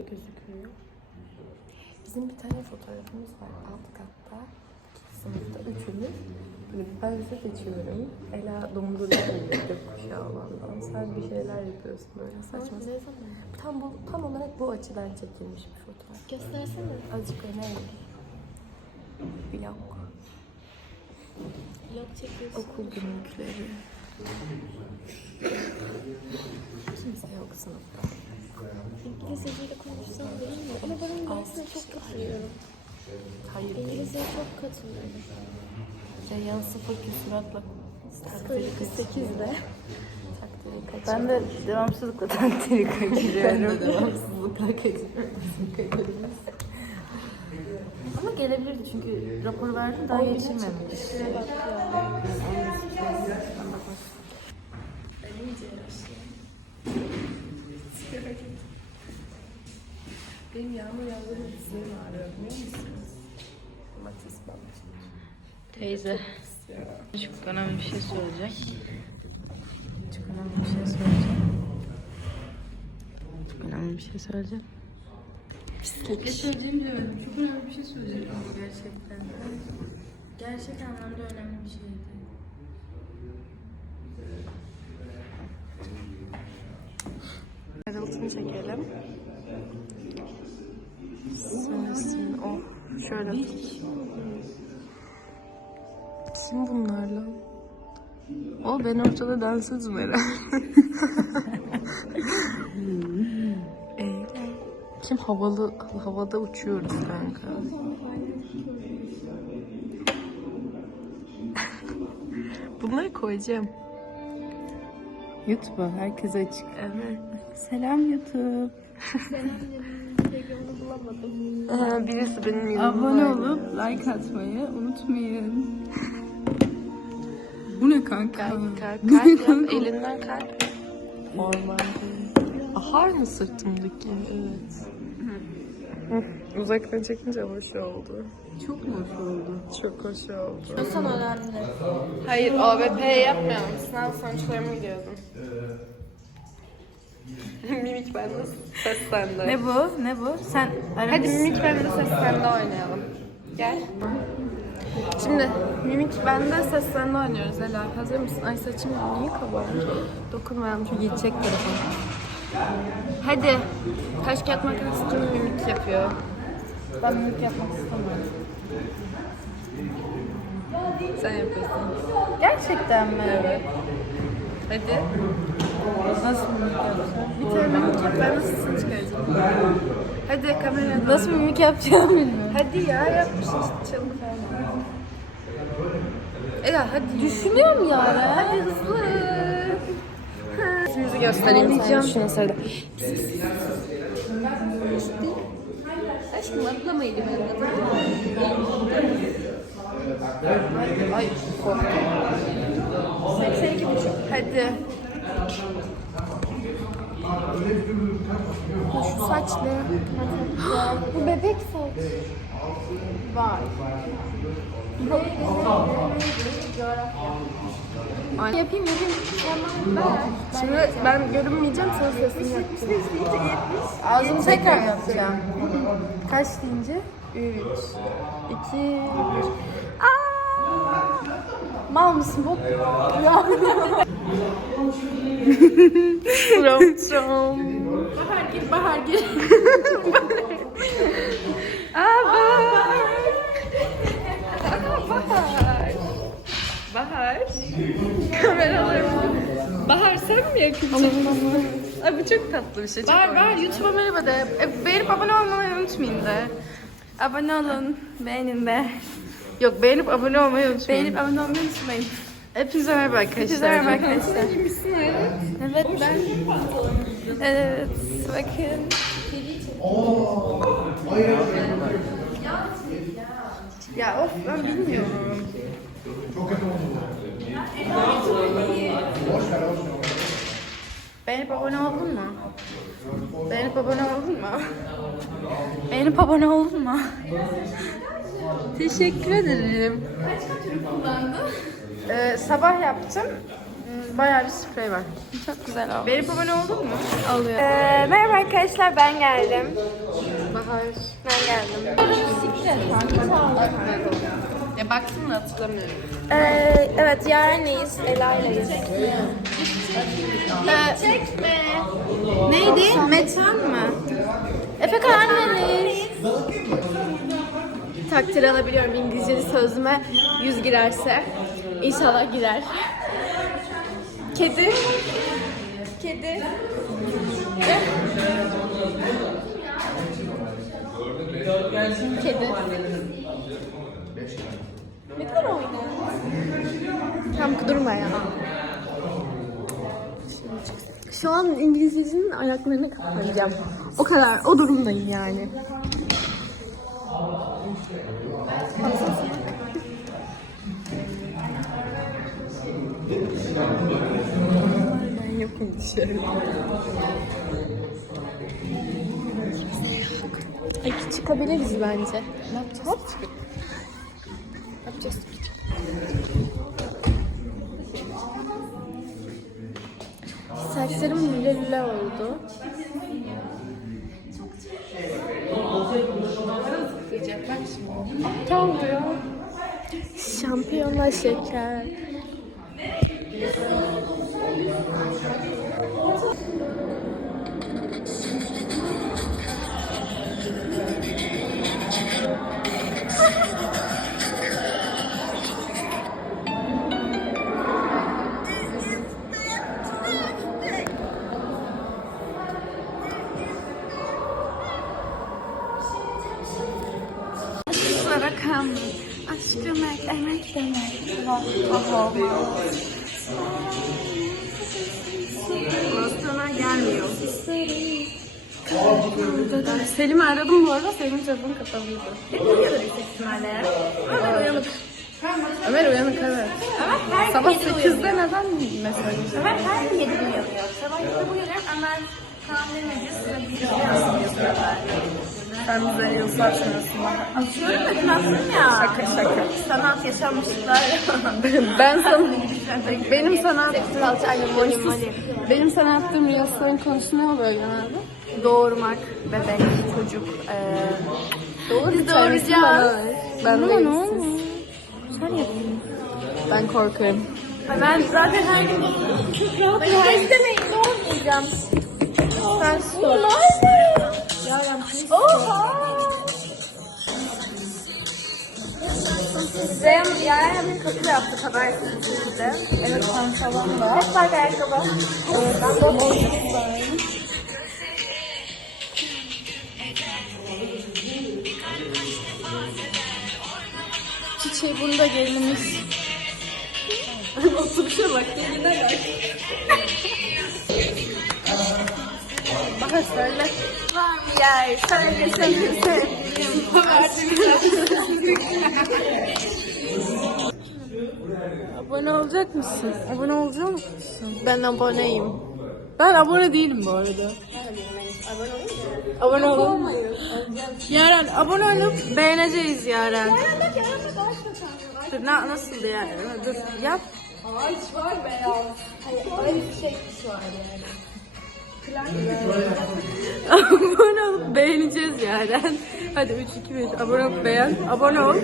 gözüküyor. Bizim bir tane fotoğrafımız var alt katta. Sınıfta üçümüz. Böyle ben size seçiyorum. Ela dondurucu koyuyor gökkuşağı olandan. Sen bir şeyler yapıyorsun böyle saçma. Tam, bu, tam olarak bu açıdan çekilmiş bir fotoğraf. Göstersene. Azıcık öne. Vlog. Vlog çekiyorsun. Okul günlükleri. Kimse yok sınıfta. İngilizceyle konuşsam değil mi? Ama ben İngilizce'ye çok katılıyorum. Hayır. İngilizce'ye çok katılıyorum. Reyhan sıfır küsuratla 48'de. takdiri kaçırıyor. Ben de devamsızlıkla takdiri kaçırıyorum. Ben de devamsızlıkla kaçırıyorum. Ama gelebilirdi çünkü rapor verdim daha geçirmemiş. Benim yağmur yağdığında dizlerim ağrıyor biliyor musunuz? Matiz bana. Teyze. Çok önemli bir şey soracak. Çok önemli bir şey soracak. Çok önemli bir şey soracak. Ne söyleyeceğimi bilemedim. Çok önemli bir şey söyleyecek ama gerçekten. Gerçek anlamda önemli bir şeydi. Ayrıltını çekelim. Sonrasında oh şöyle. Kim bunlar lan? O ben ortada dansözüm herhalde. Ee, kim havalı havada uçuyoruz kanka. Bunları koyacağım. YouTube'a herkese açık. Evet. Selam YouTube. Onu bulamadım. Ee, birisi benim yanımda. Abone olup like atmayı unutmayın. Bu ne kanka? Kalp, kalp, kalp yap. Elinden kalp. Orman. Ahar mı sırtımdaki? Evet. Uzaktan çekince hoş oldu. Çok mu hoş oldu? Çok hoş oldu. Son önemli. Hayır, OBP yapmayalım. Sınav sonuçlarıma gidiyordum. mimik bende, ses sende. Ne bu? Ne bu? Sen ara Hadi mimik bende, ses sende oynayalım. Gel. Şimdi mimik bende, ses sende oynuyoruz Ela. Hazır mısın? Ay saçım niye kabarmış? Dokunmayalım çünkü gidecek telefon. Hadi. Taş kağıt makinesi kim mimik yapıyor? Ben mimik yapmak istemiyorum. Sen yapıyorsun. Gerçekten mi? Evet. Hadi. Nasıl mimik? Bir tane mimik yap, ben çıkaracağım. Hadi kameraya doğru. Nasıl mimik yapacağımı bilmiyorum. Hadi ya yapmışsın çabuk. Ela hadi. Düşünüyorum ya. Hadi hızlı. Sesimizi göstereyim sana şuna söyle. Aşkım atlamayın ben Ay korktum. 82 buçuk. Hadi. Şu saç ne? Bu bebek saç. Var. Ay. Yapayım yapayım. Şimdi ben görünmeyeceğim sana sesini yapacağım. Ağzımı tekrar yapacağım. Kaç deyince? 3, 2, 1. Mal mısın bu? Trom trom. Bahar gir bahar gir. Aa, bahar. Bahar. Bahar. Kameralarım. Bahar sen mi yakınacaksın? Ay bu çok tatlı bir şey. Çok var oynaşlı. YouTube'a merhaba de. E, Beğenip abone olmayı unutmayın de. Abone olun. Beğenin de. Yok beğenip abone olmayı unutmayın. Beğenip abone olmayı unutmayın. Hepinize merhaba arkadaşlar. Hepinize merhaba arkadaşlar. Evet ben. Evet bakın. Ya of ben bilmiyorum. Beğenip abone oldun mu? Beğenip abone oldun mu? Beğenip abone oldun mu? Teşekkür ederim. Kullandı. Ee, sabah yaptım. Bayağı bir sprey var. Çok güzel oldu. Verip abone oldun mu? Alıyor. Ee, merhaba arkadaşlar ben geldim. Bahar. Ben geldim. Ya baktım da hatırlamıyorum. Ee, evet yarınlayız. Ela'yleyiz. Çekme. Neydi? Metan mı? Efe anneniz. Takdir alabiliyorum İngilizce sözüme 100 girerse. İnşallah girer. Kedi. Kedi. Kedi. Ne kadar oynuyor? Tam durma ya. Şu an İngilizce'nin ayaklarına kapanacağım. O kadar, o durumdayım yani. Yokum dışarı. Ay çıkabiliriz bence. Ne yapacağız? Yapacağız. Saçlarım lüle lüle oldu. Aptal bu ya. Şampiyonlar şeker. Bastona gelmiyor. Selim'i aradım bu arada. Selim'in telefonu kapalıydı. Bilmiyordur yüksek ihtimalle ya. Ama ben uyanık. Ömer uyanık evet. Her Sabah yedi 8'de uyanıyor. neden mesaj? Ömer her gün yedi uyanıyor. Sabah yedi uyanıyorum. Ömer Demedi. Sıra bir şey. Sen bize yıl açmıyorsun. Atıyorum da attım ya. Şaka şaka. Sanat yaşanmışlıklar. ben sana, benim sana benim sana yaptığım Reels'ların konusu ne oluyor genelde? Doğurmak, bebek, çocuk. Eee Doğru Biz doğuracağız. Ben de ne olur? Sen yapın. Ben korkarım. Ben zaten her gün çok rahat. Ben her demeyin doğurmayacağım. Sen Yaren Oha! Size Yaren bir kapı size. Evet pantolon da. Hep var ayakkabı. Evet, ben de bozdum. Çiçeği bunda gelinimiz. Oturuşa bak geline bak. Mı yer? Söyle söyle söyle. Abone olacak mısın? Abone olacak mısın? Ben aboneyim. Ben abone değilim bu arada. Abone olun. Yaren abone olup beğeneceğiz Yaren. Dur na nasıldı yani? Dur yap. Ağaç var beyaz. Hayır, öyle bir şey var yani. Abone olup beğeneceğiz Yaren. Hadi 3 2 1 abone olup beğen. Abone ol.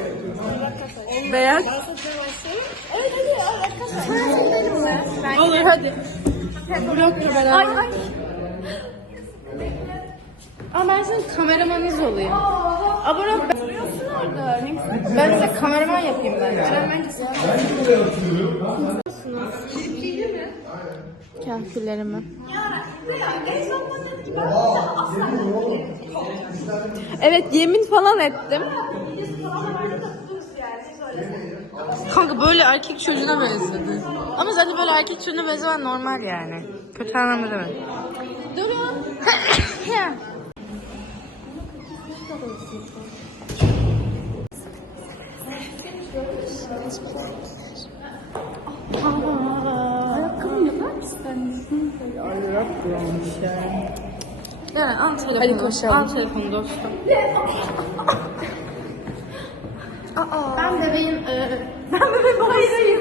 Beğen. Mi? Ben Olur hadi. Blokla beraber. Ay ay. Ama ben senin kameramanınız olayım. Abone ol. Duruyorsun orada. Ben size kameraman yapayım bence. Kahvelerimi. Evet yemin falan ettim. Kanka böyle erkek çocuğuna benzedi. Ama zaten böyle erkek çocuğuna benzemen normal yani. Kötü anlamda demedim. Durun. Ayakkabı mısın? Ayakkabıymış ya. Yani al telefonu. Hadi koşalım. Al telefonu dostum. Aa. Ben bebeğim. E, Ben bebeğim. Hayır hayır.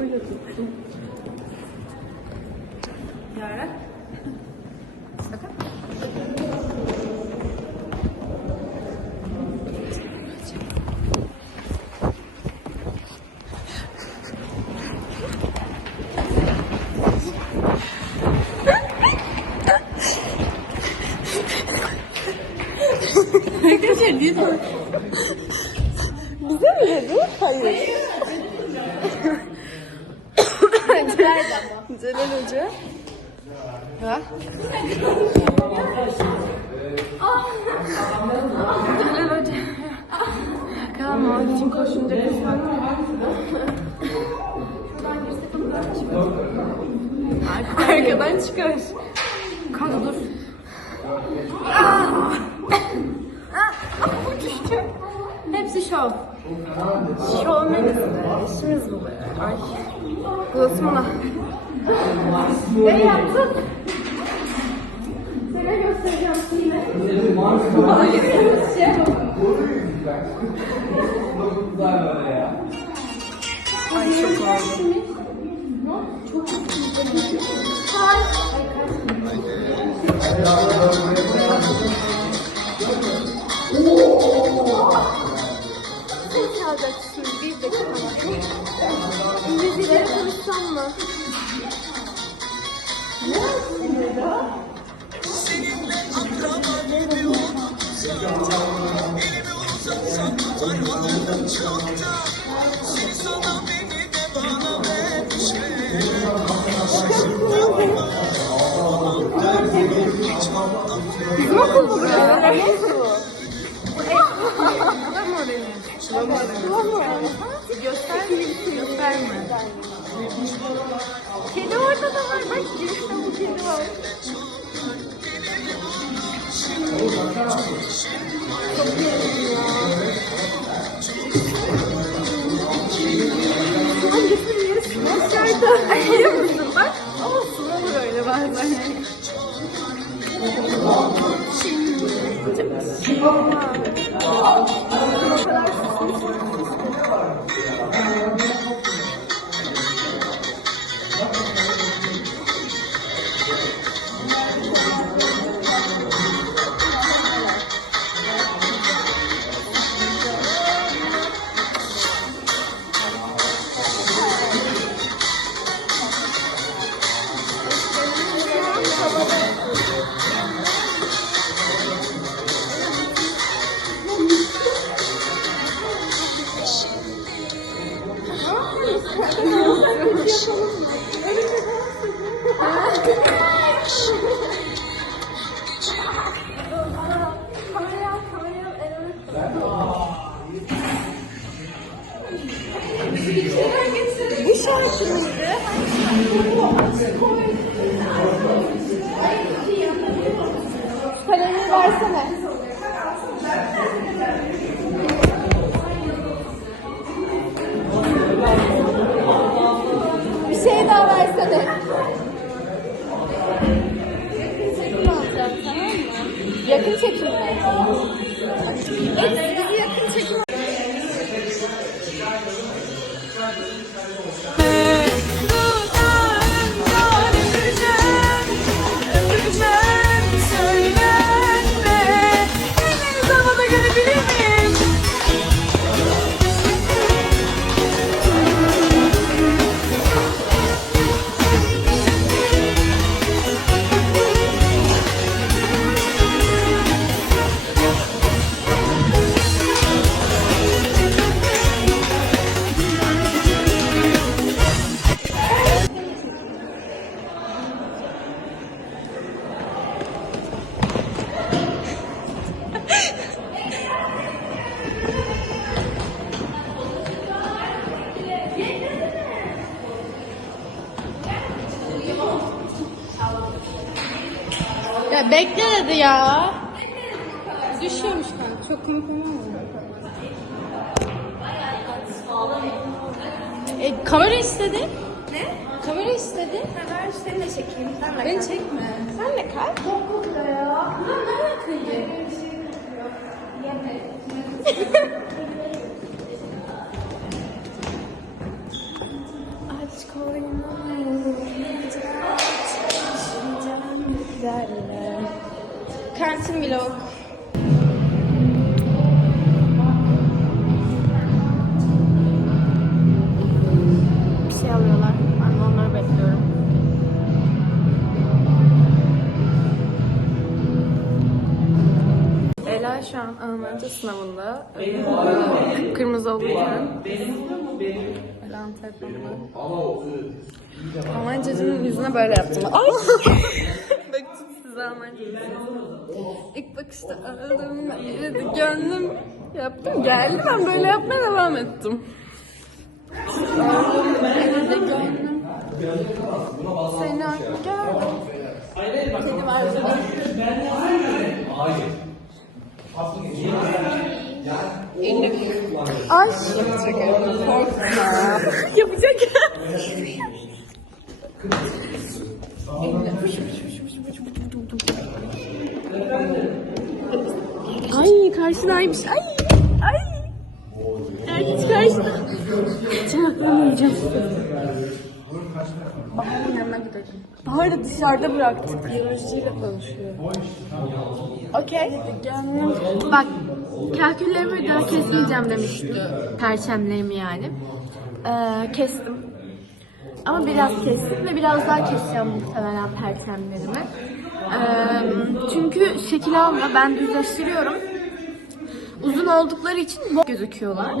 Öyle tuttum. Yaren. Niye Bize mi dedi? Hayır. Celal Hoca. Ha? Celal Hoca. Kalma onun için koşunca kızmak. Arkadan çıkar. Kanka dur. Düştü. Hepsi şov. Şovmeniz. İşimiz bu. Ay. Burası bana. Ne yaptın? Sana göstereceğim şimdi. Ay çok oldu. Sen Bizim okul mu? Ne okulu? Burada mı öğreniyorsun? Şurada mı Göster, gösterme. Kedi orada da var. Bak girişte bu kedi var. Bu aşkım. Çok komik olmaz mı? E, kamera istedi. Ne? Kamera istedi. Haber seni de çekeyim. Sen de Beni çekme. Sen de kal. Çok mutlu ya. Ulan ne alakayı? Aç koynunu. Güzeller. Kantin vlog. Almanca sınavında. Kırmızı olurken. Almancacının yüzüne böyle yaptım. Ay! Baktım size Almanca İlk bakışta aradım, gönlüm yaptım. Geldi ben böyle yapmaya devam ettim. Aradım, eridi gönlüm. Seni gördüm. Dedim arkadaşım. Ay yapacak. Ay karşıdaymış. Ay. Ay. Ay karşıda. Çaklamayacağım. Bahar'ın. Bahar'ı dışarıda bıraktık. Biyolojiyle konuşuyor. Okey. Bak kalküllerimi daha kesmeyeceğim demişti. Perçemlerimi yani. Ee, kestim. Ama biraz kestim ve biraz daha keseceğim muhtemelen perçemlerimi. Ee, çünkü şekil almıyor. Ben düzleştiriyorum. Uzun oldukları için bu gözüküyorlar.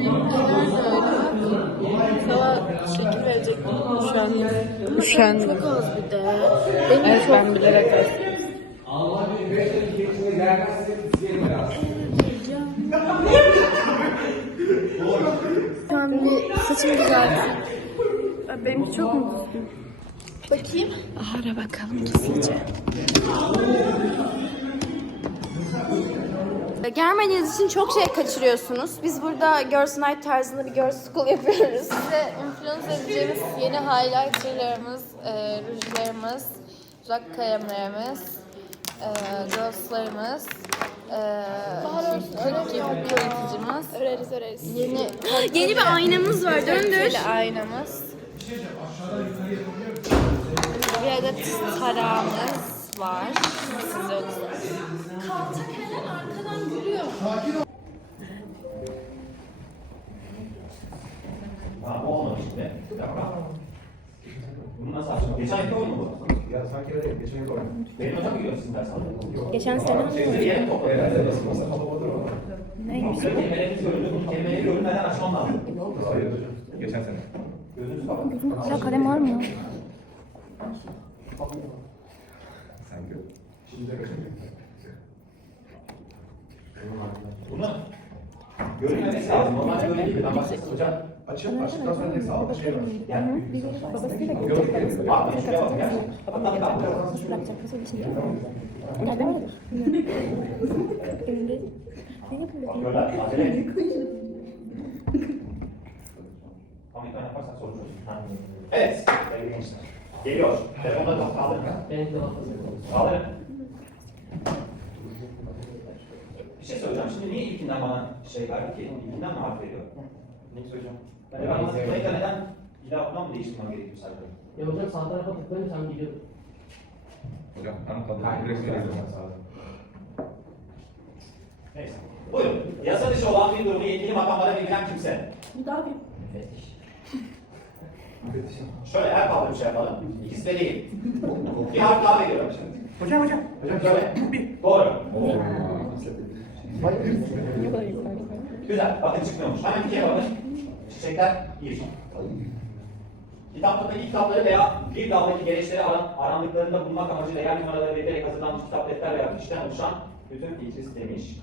Sana şekil verecek şu an. Üşendim. Çok az bir de. Evet ben bilerek bir saçım güzel. Benimki çok mu düzgün? Bakayım. Bahar'a bakalım gizlice. Gelmediğiniz için çok şey kaçırıyorsunuz. Biz burada Girls Night tarzında bir Girls School yapıyoruz. Size influence edeceğimiz yeni highlighterlarımız, e, rujlarımız, dudak kalemlerimiz, e, glosslarımız, e, 40 gibi bir yaratıcımız. Öreriz öreriz. Yeni, yeni bir aynamız var. Döndür. aynamız. Bir adet tarağımız var. Size Ha, o olmamış be. Dakika. Bunu nasıl açtın? Geçen ayki oldu mu? Ya sanki öyle geçen yıl oynadım. Benim hocam biliyor sizin ders aldığınızı. Geçen sene Şey, diyelim topla. Herhalde nasıl masa kalabalık ama. Neymiş? Kelimeleriniz görüldü. Bu kelimeyi görülmeden açmam lazım. Hayır hocam. Geçen sene. Gözünüz kapalı. Ya kalem var mı? Sen gör. Şimdi de kaçırdım. Bunu görülmemesi lazım. Normalde böyle değil. Ben başlasın hocam. Açıp açtıktan sonra direkt sağlıklı şey var. Yani. Babasıyla Gördük mü? Bak şuraya bak. Gel. Hatta bir dakika. Bakıyorlar. Acele et. Ama ekran yaparsak sorun çözüm. Ha. Evet. Sevgili gençler. Geliyor. Telefonda da kaldırın. Kaldırın. Bir şey söyleyeceğim. Şimdi niye ilkinden bana şey verdi ki? İlkinden mi harf veriyor? Ne söyleyeceğim? Ben matematikte neden ilahından mı değiştirmem gerekiyor sadece? Ya hocam sağ tarafa tıklayınca sen. Hocam ben. Neyse. Buyurun. Yasa dışı olan bir durumu yetkili makamlara bilgilen kimse. Şöyle her kaldırıp şey yapalım. İkisi de değil. bir harf daha veriyorum şimdi. Hocam hocam. Hocam Şöyle. Doğru. Güzel. Bakın çıkmıyormuş. Hemen ikiye bakın. Çiçekler bir. Kitaptaki kitapları veya bir daldaki gereçleri aran, arandıklarında bulmak amacıyla yer numaraları verilerek hazırlanmış kitap, defter veya fişten oluşan bütün filtres demiş.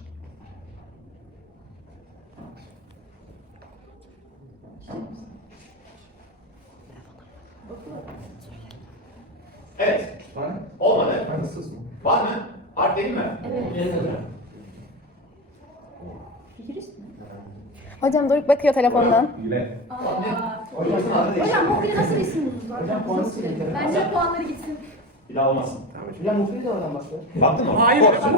Evet. Bana. Olmadı. Ben nasılsın? Var mı? Harf vereyim mi? Evet hocam. Hocam Doruk bakıyor telefondan. Güle. Hocam Mokri nasıl isim bulunuz? Hocam puanı silin. Bence puanları gitsin. Bir daha olmasın. Hocam Mufri de oradan başlıyor. Baktın mı? Hayır, hocam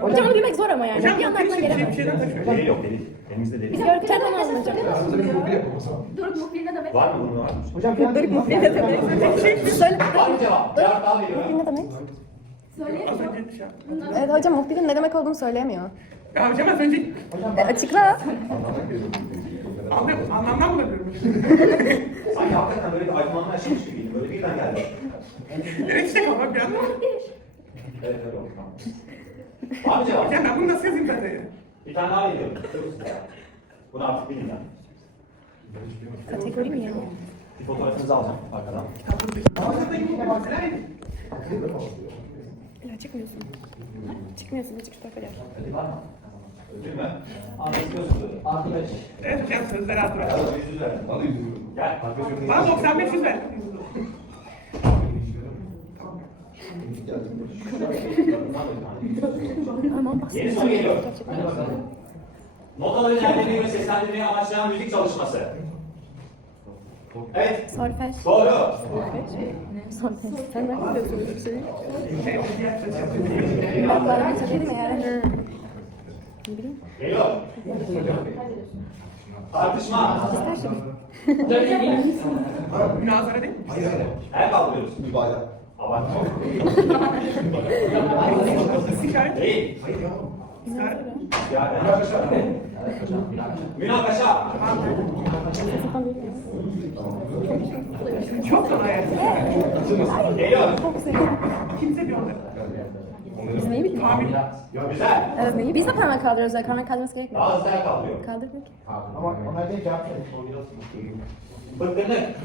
Hocam onu bilmek zor ama yani. Hocam bir anda aklına gelemez. bir şeyden taşıyor. Delil yok delil. Elimizde delil. Biz gördük telefonu alın hocam. Aramızda bir kurgu yapalım o zaman. Doruk Mokri ne demek? Var mı bunun var mı? Hocam bir Doruk Mufli ne demek? Söyle. Var mı cevap? Cevap daha veriyorum. Ne demek? Önce şey. Evet hocam muhbirin ne demek olduğunu söyleyemiyor. Ya hocam az önce E, açıkla. anlam, anlamdan bulamıyorum. Sanki hakikaten böyle bir aydınlanma yaşamış gibiydim. Böyle birden geldi. Evet işte kalmak bir anlam. Evet öyle oldu. Tamam. Var mı cevap? Ya ben bunu nasıl yazayım ben de ya? Bir tane daha veriyorum. Bunu artık bilin ya. Kategori mi ya? Bir fotoğrafınızı alacağım arkadan. Ya çıkmıyorsun. Çıkmıyorsun. Çık şu tarafa gel. Ödül mü? Anlatıyorsun böyle. Artı beş. Evet hocam sözleri da yüz yüz verdim. Gel. Bana 95 yüz ver. Yeni soru geliyor. Notaları derlemeyi ve seslendirmeyi amaçlayan müzik çalışması. Evet. Solfej. Doğru. Solfej. Sen ne yapıyorsun? Şey. Şey, diğer söz şey mi yani? Geliyor. Tartışma. Münazara değil mi? El kaldırıyoruz. Abartma. İstişare. Değil. İstişare. Yani. Münakaşa. Çok kolay. Geliyor. Kimse bir onları. Biz neyi bilmiyoruz? Tahmin. Güzel. Evet? Biz de parmak kaldırıyoruz. Yani parmak kaldırması gerekmiyor. Daha kaldırıyor. Kaldırdık. Ama onlar da cevap verir. Bıkkınlık.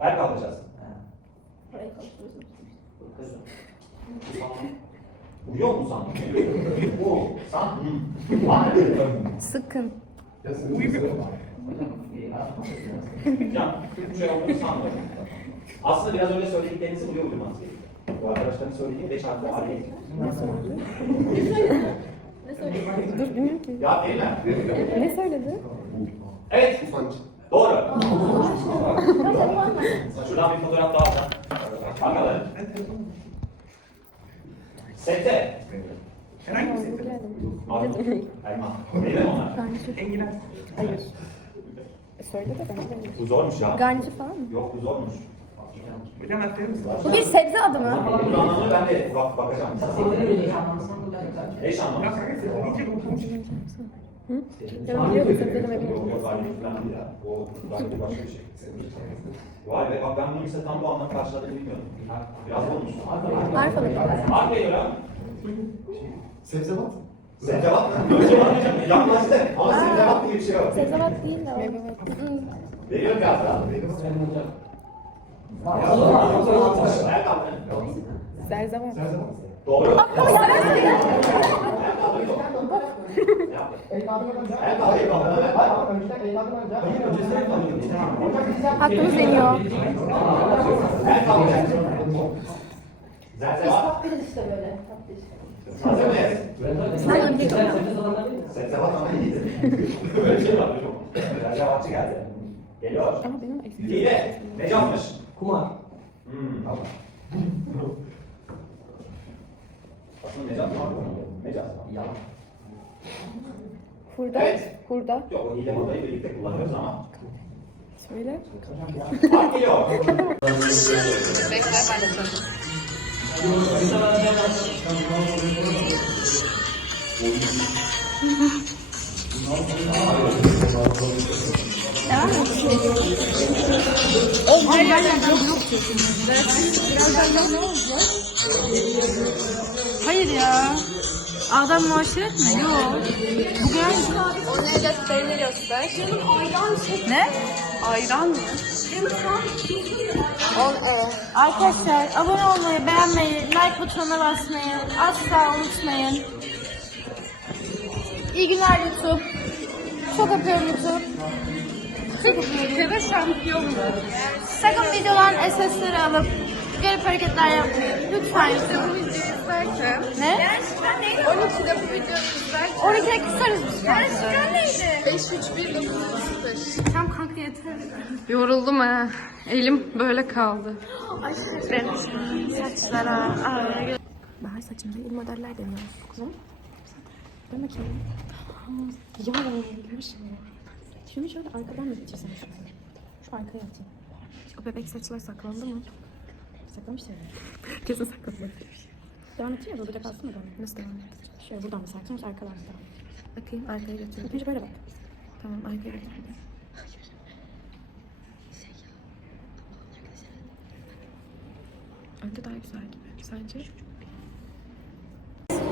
El kaldıracağız. Uyuyor mu san? Bu. San. Var. Sıkın. Uyumuyor. Can, şey olduğunu sanmıyorum. Aslında biraz önce söylediklerinizi buraya uydurmanız gerekiyor. Bu arkadaşların söylediği beş harfli aile. Dur bilmiyorum ki. Ya verirler. Ne söyledi? Evet. Doğru. Şuradan bir fotoğraf daha alacağım. Bakalım. Sette. Herhangi bir şey. Armut. Elma. Neydi onlar? Enginar. Hayır. Söyle de ben de Bu zormuş ya. Garnıcı falan mı? Yok bu zormuş. Atlayalım mısın? Bu bir sebze adı mı? Bunun anlamını ben de bak bakacağım. Eş Ya anlamı. kanka sen iyice okumuş. Ya değil ya. O belki başka bir şey. Vay be bak ben bunu ise tam bu anlam karşıladığını bilmiyordum. Biraz olmuş. Alayım. Harf geliyor ha. Sebzebat. Sebzebat mı? Yaklaştı. Ama sebzebat diye bir şey yok. Sebzebat değil de o. Veriyorum bir hafta. Kaldı. Zerzevat. Doğru. Hakkımız yeniyor. Ama iyiydi. Böyle şey. Geliyor. Ama benim eksik. Hile. Necatmış. Kumar. Hmm. Aslında Necat mı? Necat. Yalan. Hurda. Evet. Hurda. Yok o hile modayı birlikte kullanıyoruz ama. Söyle. Harf geliyor. Hayır ya. Adam muaşeret mi? Yok. Bugün Onu gösterini göster. ne? Ayran mı? On, evet. Arkadaşlar abone olmayı, beğenmeyi, like butonuna basmayı asla unutmayın. İyi günler YouTube. Çok öpüyorum YouTube. Öpüyorum. Tebe şampiyon? Sakın videoların SS'leri alıp garip hareketler yapmayın. Lütfen. Bu videoyu izlerken. Ne? Gerçekten neydi? 12'de bu videoyu izlerken. 12'de kısarız biz Gerçekten neydi? 5, 3, 1, 9, 0. Tam kanka yeter. Yoruldum ha. Elim böyle kaldı. Benim saçlara. Ay. Bahar saçımda yeni modeller deniyoruz. Güzel. Dön bakayım. Ya görürsün. Şunu şöyle arkadan mı geçirsem şunu? Şu arkaya atayım. O bebek saçlar saklandı mı? Saklamış ya. Kesin sakladı. Devam edeceğim ya burada kalsın mı bana? Nasıl devam edeceğiz? Şöyle buradan mesela kimse arkadan devam. Bakayım arkaya götür. İlk önce böyle bak. Tamam arkaya götür. Arka daha güzel gibi. Sence?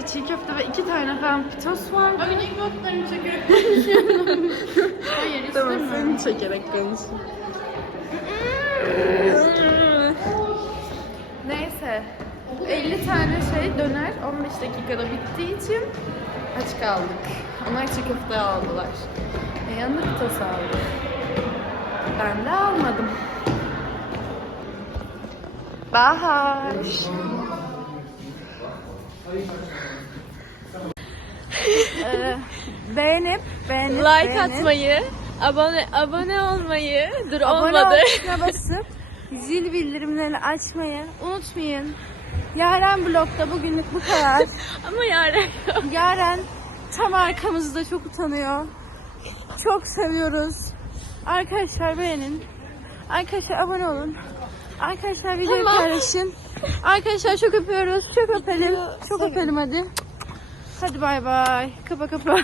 Sadece çiğ köfte ve iki tane falan pitos var. Öyle götlerini çekerek konuşuyorum. Hayır Tamam istemiyorum. seni çekerek konuş. Neyse. 50 tane şey döner 15 dakikada bittiği için aç kaldık. Onlar çiğ köfte aldılar. E, yanında pitos aldı. Ben de almadım. Bahar. Ee, beğenip, beğenip, Like beğenip, atmayı, abone abone olmayı, dur abone olmadı. tuşuna basıp zil bildirimlerini açmayı unutmayın. Yaren blokta bugünlük bu kadar. Ama yarın Yaren tam arkamızda çok utanıyor. Çok seviyoruz. Arkadaşlar beğenin. Arkadaşlar abone olun. Arkadaşlar videoyu Tamam. paylaşın. Arkadaşlar çok öpüyoruz. Çok öpelim. Çok öpelim hadi. Hadi bay bay. Kapa kapa.